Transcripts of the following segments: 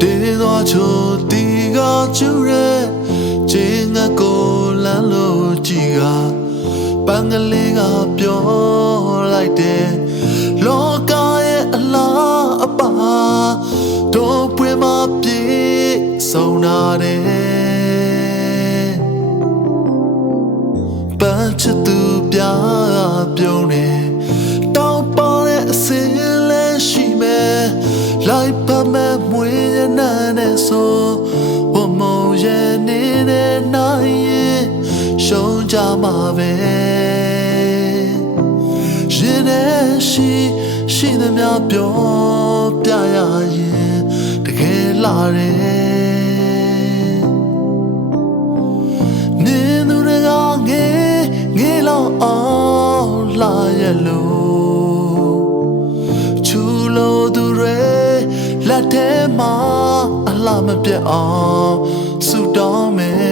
တင်းသွားချိုတီကကျူရဲချင်းငါကိုလမ်းလို့ကြည်ကပန်းကလေးကပြောလိုက်တယ်လောကရဲ့အလားအပါတို့ပွင့်မပြေဆုံးနာတယ် မှာပဲရင်နဲ့ရှိရှိသမျှပြောပြရရင်တကယ်လာတယ်မြင်သူတွေကငေးငေးလောက်အောင်လာရလို့ချူလို့သူတွေလက်ထဲမှာအလှမပြတ်အောင်ဆူတောင်းမယ်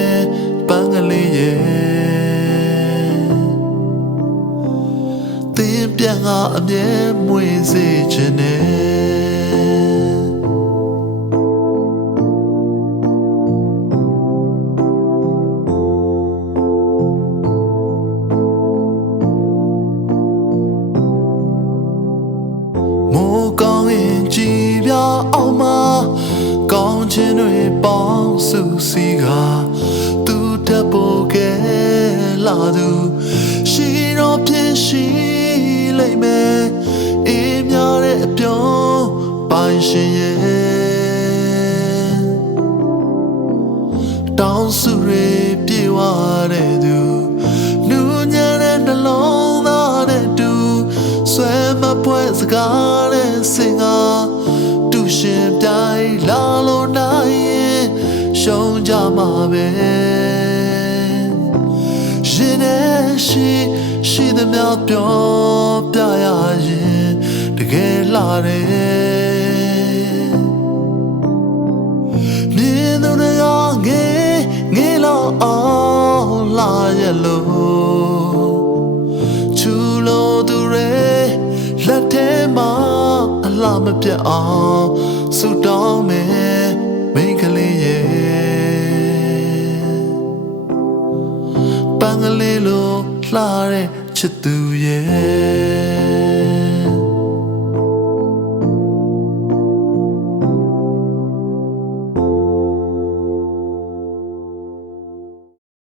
ကအမြဲမွေစေခြင်းနဲ့မိုးကောင်းရင်ကြည်ပြအောင်မှာကောင်းခြင်းတွေပေါင်းစုစည်းကသူတက်ဖို့ကဲလာသူရှိတော့ဖြစ်ရှိ လိမ့်မယ်အေးများတဲ့အပြုံးပိုင်ရှင်ရဲ့တောင်းစုတွေပြေဝတဲ့သူနူးညံ့တဲ့နှလုံးသားနဲ့တူဆွဲမပွဲစကားနဲ့စင်ကားတူရှင်ပြိုင်လာလို့နိုင်ရင်ရှုံးကြမှာပဲ ရှိရှိသမျှပြောပြရရင်တကယ်လာတယ်မြင်သူတွေကငေးငေးလောက်အောင်လာရလို့ချူလို့သူတွေလက်ထဲမှာအလားမပြတ်အောင်ဆူတောင်းမယ်မိန်းကလေးရဲ့ပန်းကလေးလို လှတဲ့ချစ်သူရဲ့